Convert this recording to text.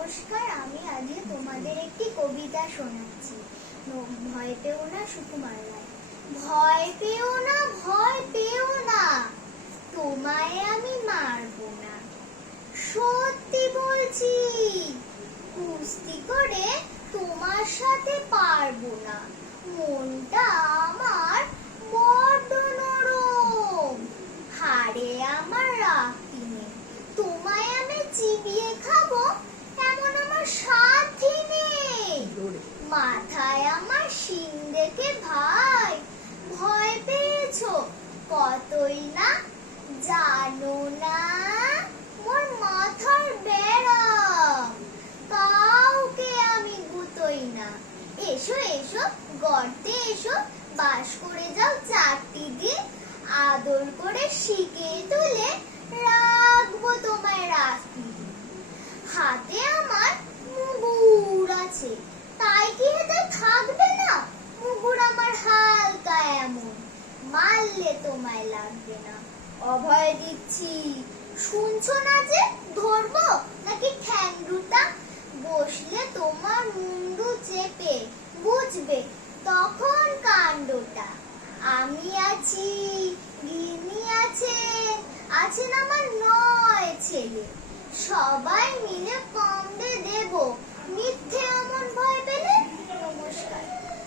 নমস্কার, আমি আজকে তোমাদের একটি কবিতা শোনাচ্ছি। ভয় পেও না সুকুমার রায়। ভয় পেও না, ভয় পেও না, তোমায় আমি মারবো না। সত্যি বলছি, কুস্তি করে তোমার সাথে পারব না। মনটা আমার বড্ড নরম। হাড়ে আমার রাখি তোমায় আমি চিবিয়ে কতই না জানো না, মোর মাথার বেড়াম কাউকে আমি গুতোই না। এসো এসো, গর্তে এসো, বাস করে যাও চারটি দিন আদর করে শিখিয়ে তুলে মারলে তোমায় লাগবে না। অভয় দিচ্ছি, শুনছো না যে ধরবো নাকি ঠ্যাং দুটা বসলে তোমার মুন্ডু চেপে, বুঝবে তখন কাণ্ডটা। আমি আছি গিনি আছে, আছেন আমার নয় ছেলে। সবাই মিলে মিথ্যে